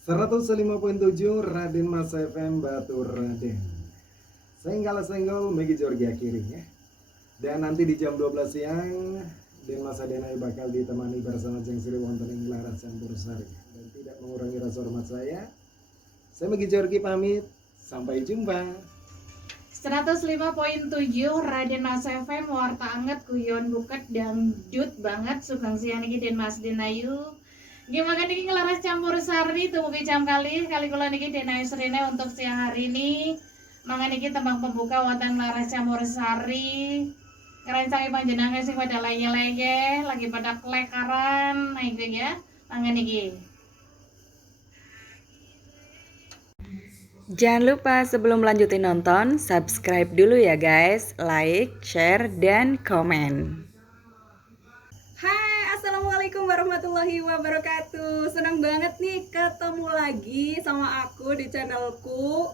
105.7 Raden Mas FM Batu Raden. Senggol Megi Jorgi Akiri ya. Dan nanti di jam 12 siang Den Mas Adenai bakal ditemani bersama Jeng Sri wonten ing laras campur sari. Dan tidak mengurangi rasa hormat saya Megi Jorgi pamit. Sampai jumpa. 105.7 Raden Mas FM warta anget kuyon buket dangdut banget sugeng siang niki Den Mas Denayu. Gimana niki ngelaras campur sari tumugi jam kali kula niki Denayu Serene untuk siang hari ini. Mangga niki tembang pembuka wonten ngelaras campur sari. Kerancangi panjenengan sing pada leye-leye lagi pada kelekaran nah itu ya. Mangga niki. Jangan lupa sebelum lanjutin nonton, subscribe dulu ya guys, like, share, dan komen. Hai, assalamualaikum warahmatullahi wabarakatuh. Senang banget nih ketemu lagi sama aku di channelku.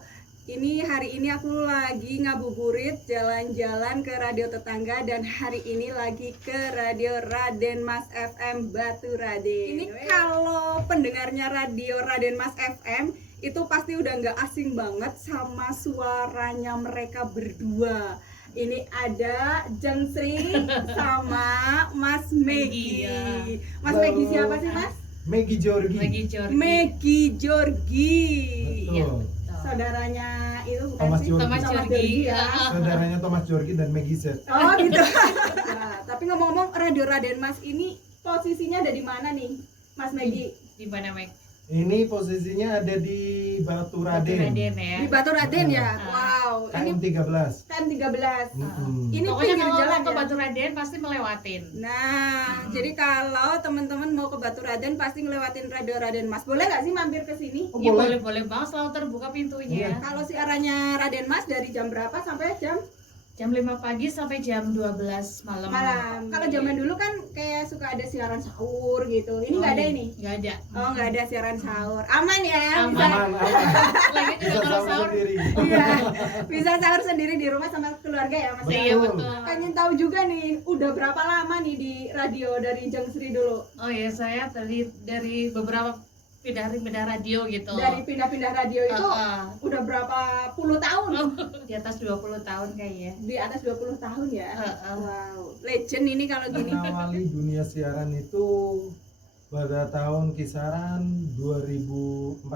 Hari ini aku lagi ngabuburit jalan-jalan ke radio tetangga dan hari ini lagi ke radio Raden Mas FM Batu Raden. Ini kalau pendengarnya radio Raden Mas FM itu pasti udah nggak asing banget sama suaranya mereka berdua. Ini ada Jeng Sri sama Mas Megi. Mas Megi siapa sih Mas? Megi Jorgi. Megi Jorgi. Betul. Ya. Saudaranya itu bukan Thomas sih? Jorgi. Thomas Jorgi ya. Saudaranya Thomas Jorgi dan Megi Z. Oh gitu. Nah, tapi ngomong-ngomong radio Raden Mas ini posisinya ada di mana nih Mas Megi? Di mana Meg? Ini posisinya ada di Batu Raden. Raden ya. Di Batu Raden ya? Wow. Ini KM 13. KM 13. Ini Pokoknya pinggir kalau jalan ke ya? Batu Raden pasti melewatin. Nah, jadi kalau teman-teman mau ke Batu Raden pasti ngelewatin radio Raden Mas. Boleh nggak sih mampir ke sini? Oh, Iya boleh banget selalu terbuka pintunya. Iya. Kalau siarannya Raden Mas dari jam berapa sampai jam Jam 5 pagi sampai jam 12 malam. Kalau zaman dulu kan kayak suka ada siaran sahur gitu. Ini nggak ada ini? Nggak ada. Oh, nggak ada siaran sahur. Aman ya? Aman. Bisa, Lagi juga kalau sahur. iya, bisa sahur sendiri di rumah sama keluarga ya Mas? Iya betul. Pengen tahu juga nih, udah berapa lama nih di radio dari Jeng Sri dulu? Oh iya saya dari beberapa pindah radio gitu. Dari pindah-pindah radio itu udah berapa puluh tahun? Di atas 20 tahun kayaknya. Di atas 20 tahun ya? Heeh. Wow, legend ini kalau gini. Mengawali dunia siaran itu pada tahun kisaran 2004-2005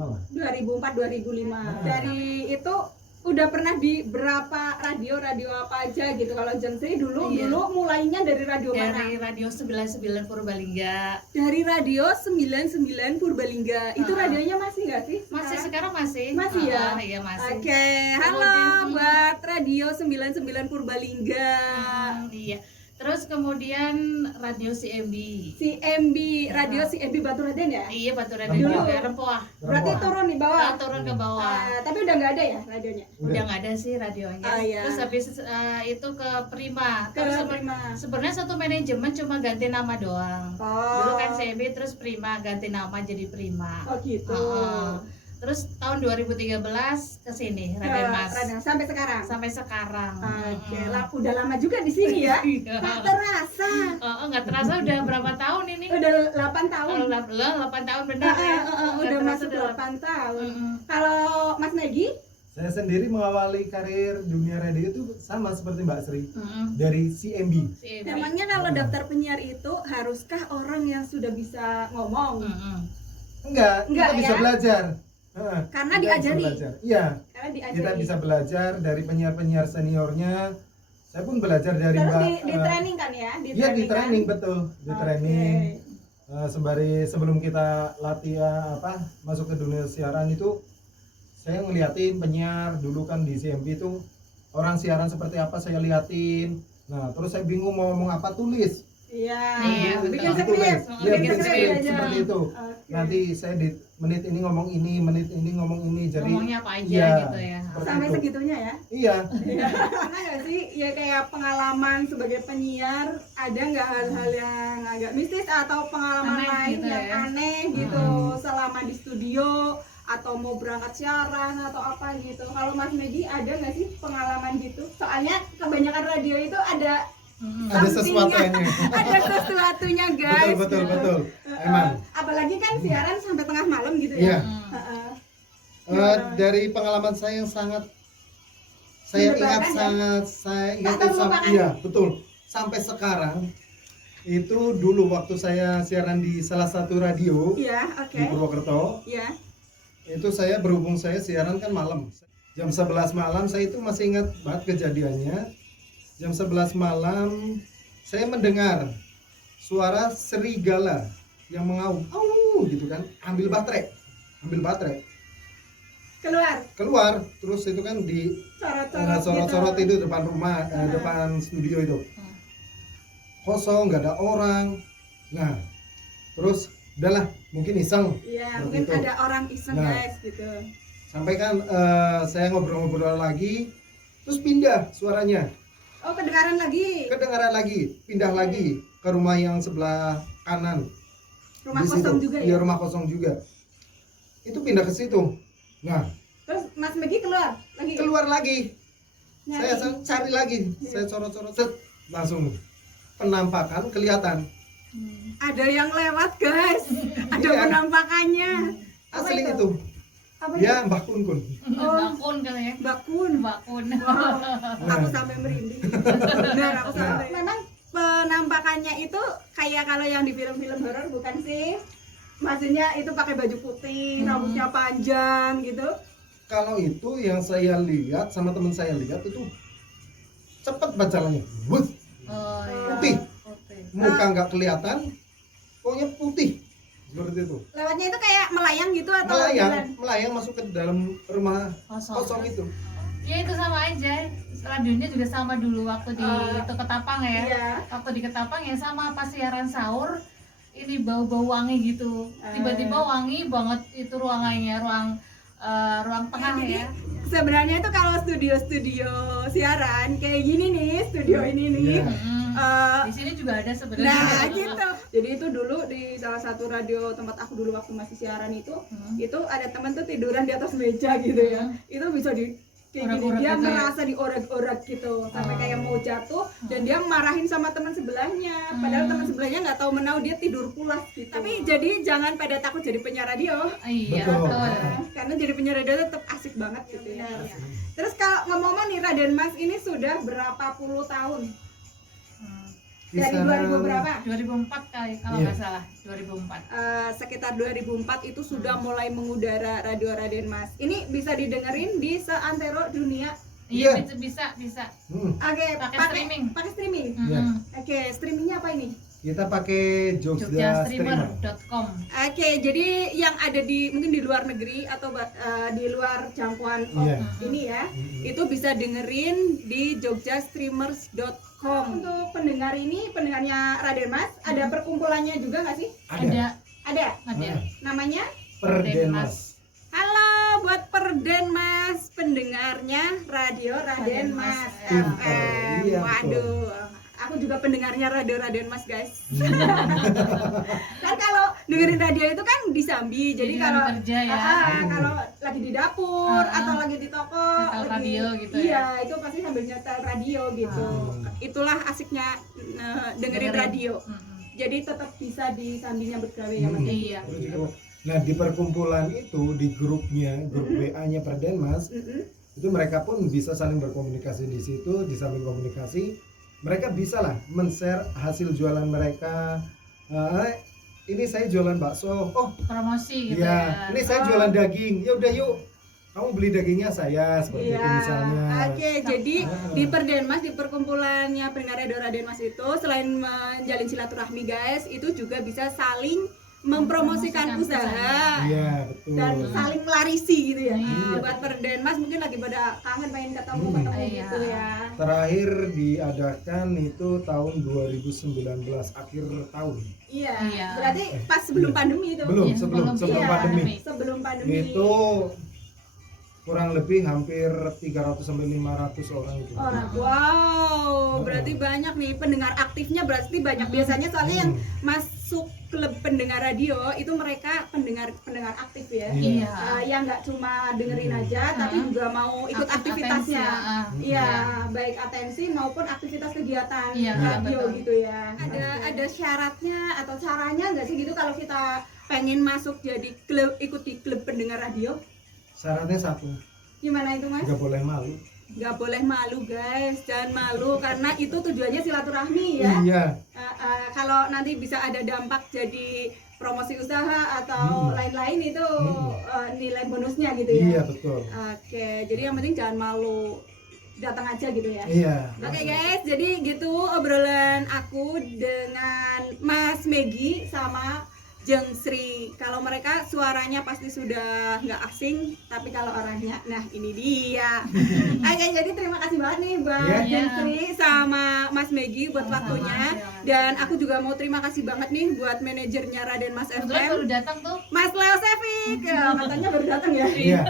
lah. 2004-2005. Dari itu udah pernah di berapa radio apa aja gitu. Kalau Jeng Sri dulu mulainya dari radio mana? Dari radio 99 Purbalingga. Dari radio 99 Purbalingga. Itu radionya masih nggak sih? Sekarang masih. Masih ya? Iya masih. Oke, halo buat radio 99 Purbalingga. Iya. Terus kemudian radio CMB. Radio CMB Batu Raden ya? Iya Batu Raden Dulu. juga Rempoah. Berarti turun di bawah. Turun ke bawah. Tapi udah nggak ada ya radionya? Udah nggak ada sih radionya. Iya. Terus habis itu ke Prima. Ke Terus Prima. sebenarnya satu manajemen cuma ganti nama doang. Oh. Dulu kan CMB terus Prima ganti nama jadi Prima. Oh gitu. Terus tahun 2013 ke sini Raden Mas. Sampai sekarang. Sampai sekarang. Oke, udah lama juga di sini ya. Iya. Tak terasa. Nggak terasa udah berapa tahun ini? Udah 8 tahun. Kalau 8 tahun benar ya. Udah Nggak terasa masuk 8 tahun. Mm-mm. Kalau Mas Megi? Saya sendiri mengawali karir dunia radio itu sama seperti Mbak Sri. Mm-mm. Dari CMB. CMB. Emangnya kalau daftar penyiar itu haruskah orang yang sudah bisa ngomong? Mm-mm. Enggak, kita bisa ya? belajar. Karena Kita bisa diajari. belajar. Iya, Karena diajari. kita bisa belajar dari penyiar-penyiar seniornya. Saya pun belajar dari Terus Mbak. di training kan ya? Iya, di training kan? betul, di Oke. training. Sembari sebelum kita latihan masuk ke dunia siaran itu, saya ngeliatin penyiar dulu kan di CMB itu orang siaran seperti apa saya liatin. Nah, terus saya bingung mau ngomong apa, tulis. Iya, betul. bikin Gitu, skrip. Les. Iya, Bikin bikin skrip skrip aja. seperti itu. Oke. Nanti saya di menit ini ngomong ini, menit ini ngomong ini, jadi Ngomongnya apa aja iya, gitu ya. seperti Sampai itu. segitunya ya? Iya. Pernah nggak sih ya kayak pengalaman sebagai penyiar, ada nggak hal-hal yang agak mistis atau pengalaman Aneh lain gitu yang ya? aneh gitu selama di studio atau mau berangkat siaran atau apa gitu? Kalau Mas Megi ada nggak sih pengalaman gitu? Soalnya kebanyakan radio itu ada Ada sesuatunya. Ada sesuatunya guys. Betul. Emang. Apalagi kan siaran sampai tengah malam gitu Iya. ya. Heeh. Dari pengalaman saya yang sangat saya ingat Mendebarkan ya? sangat saya ingat Tak terlupakan. iya betul sampai sekarang itu dulu waktu saya siaran di salah satu radio Iya, oke. di Purwokerto Iya. itu saya berhubung saya siaran kan malam jam 11 malam saya itu masih ingat banget kejadiannya jam 11 malam saya mendengar suara serigala yang mengaum gitu kan ambil baterai keluar terus itu kan di sorot-sorot itu depan rumah depan studio itu kosong nggak ada orang nah terus udahlah mungkin iseng Iya, Seperti mungkin itu. ada orang iseng Nah. guys gitu. sampai kan saya ngobrol-ngobrol lagi terus pindah suaranya Oh, kedengaran lagi. pindah lagi ke rumah yang sebelah kanan Rumah Di kosong situ. juga Iya, ya. rumah kosong juga itu pindah ke situ nah Terus Mas Megi keluar lagi. keluar lagi Nyari. saya cari lagi saya sorot-sorot set, langsung penampakan kelihatan Ada yang lewat guys. Ada Iya. penampakannya. asli itu? itu Apa ya Mbah Kun Bakun kali ya. Bakun. Bakun. Wow, aku Nah. sampai merinding. Benar, aku sampai. Memang penampakannya itu kayak kalau yang di film-film horor bukan sih? Maksudnya itu pakai baju putih, rambutnya panjang gitu. kalau itu yang saya lihat sama teman saya lihat itu cepet jalannya Bus, Oh, iya. Putih. Putih. muka nggak kelihatan pokoknya putih seperti itu Lewatnya itu kayak melayang gitu atau jalan? melayang masuk ke dalam rumah kosong itu Ya itu sama aja. Radionya juga sama dulu waktu di itu Ketapang ya. Iya. Waktu di Ketapang ya sama pas siaran sahur ini bau-bau wangi gitu. Tiba-tiba wangi banget itu ruangannya, ruang tengah ya. Sebenarnya itu kalau studio-studio siaran kayak gini nih, studio ini nih. Iya. Di sini juga ada sebenarnya. Nah gitu. Jadi itu dulu di salah satu radio tempat aku dulu waktu masih siaran itu ada teman tuh tiduran di atas meja gitu ya. Itu bisa di kayak gini, Orak-orak dia gitu ya? merasa diorak-orak gitu sampai kayak mau jatuh dan dia marahin sama teman sebelahnya. Padahal teman sebelahnya nggak tahu menau dia tidur pulas gitu. Tapi jadi jangan pada takut jadi penyiar radio. Iya, Betul. betul. Karena jadi penyiar radio tetap asik banget gitu ya. Terus kalau ngomong-ngomong nih Raden Mas ini sudah berapa puluh tahun? Dari Kisaran 2000 berapa? 2004 kali kalau Iya. nggak salah, 2004. Sekitar 2004 itu sudah mulai mengudara radio Raden Mas. Ini bisa didengerin di seantero dunia. Iya, Iya. bisa. Oke, Pakai streaming. Pakai streaming. Iya. Oke, streamingnya apa ini? kita pakai Jogja Streamer Jogjastreamer.com. Oke, jadi yang ada di mungkin di luar negeri atau di luar jangkauan Iya. ini ya, itu bisa dengerin di jogjastreamers.com. Untuk pendengar ini, pendengarnya Raden Mas, ada perkumpulannya juga nggak sih? Ada. Ada. Namanya? Perdenmas Halo buat Perdenmas, pendengarnya Radio Raden Mas FM. Iya, Waduh, aku juga pendengarnya Radio Raden Mas guys. Kan kalau dengerin radio itu kan disambi, jadi Jadi kalau kerja ya. kalau lagi di dapur atau lagi di toko, Nyetel lagi- radio gitu iya, ya. itu pasti sambil nyetel radio gitu. Itulah asiknya dengerin radio. Jadi tetap bisa disambinya bergawe ya Mas. Iya. Terus juga, nah di perkumpulan itu di grupnya grup WA-nya Perdenmas itu mereka pun bisa saling berkomunikasi di situ di samping komunikasi mereka bisa lah men-share hasil jualan mereka. Ini saya jualan bakso, oh Promosi gitu iya ya. ini saya jualan daging, ya udah yuk kamu beli dagingnya saya seperti itu misalnya. Oke, jadi di Perdenmas, di perkumpulannya pendengar Radio Raden Mas itu selain menjalin silaturahmi guys, itu juga bisa saling mempromosikan usaha Iya betul. dan saling melarisi gitu ya. Iya. Buat Perdenmas mungkin lagi pada kangen pengen ketemu Iya. gitu ya. Terakhir diadakan itu tahun 2019 akhir tahun. Iya. Iya. Berarti pas sebelum pandemi itu. Belum Iya, sebelum sebelum pandemi. Sebelum pandemi. Itu kurang lebih hampir 300 sampai 500 orang itu. Wow, berarti banyak nih pendengar aktifnya berarti banyak biasanya soalnya yang Mas masuk klub pendengar radio itu mereka pendengar aktif ya. Iya. Yang nggak cuma dengerin aja tapi juga mau ikut aktivitasnya. Iya, baik atensi maupun aktivitas kegiatan Iya, radio betul. gitu ya. Ada syaratnya atau caranya nggak sih gitu kalau kita pengen masuk jadi klub, ikut di klub pendengar radio? Syaratnya satu, Gimana itu Mas? nggak boleh malu. Nggak boleh malu guys, jangan malu karena itu tujuannya silaturahmi ya. Iya. Kalau nanti bisa ada dampak jadi promosi usaha atau lain-lain itu nilai bonusnya gitu ya. Iya betul. Oke, jadi yang penting jangan malu, datang aja gitu ya. Iya. Oke guys, jadi gitu obrolan aku dengan Mas Megi sama Jeng Sri. Kalau mereka suaranya pasti sudah nggak asing, tapi kalau orangnya, nah ini dia. Oke, jadi terima kasih banget nih buat Iya. Jeng Sri sama Mas Megi buat Sama-sama. waktunya. Dan aku juga mau terima kasih banget nih buat manajernya Raden Mas Kebetulan baru FM, datang tuh. Mas Leo Sevik. Ya, katanya baru datang ya. Iya.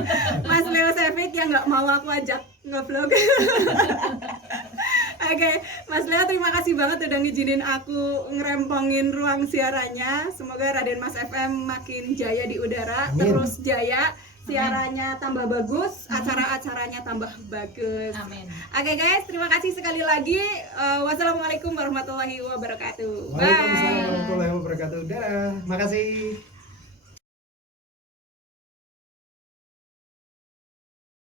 Mas Leo Sevik yang nggak mau aku ajak nge-vlog. Oke, Mas Leo terima kasih banget udah ngizinin aku ngerempongin ruang siarannya. Semoga Raden Mas FM makin jaya di udara, Amin. terus jaya, siarannya tambah bagus, acara-acaranya tambah bagus. Amin. Oke guys, terima kasih sekali lagi. Wassalamualaikum warahmatullahi wabarakatuh. Waalaikumsalam Bye. warahmatullahi wabarakatuh. Dadah. Makasih.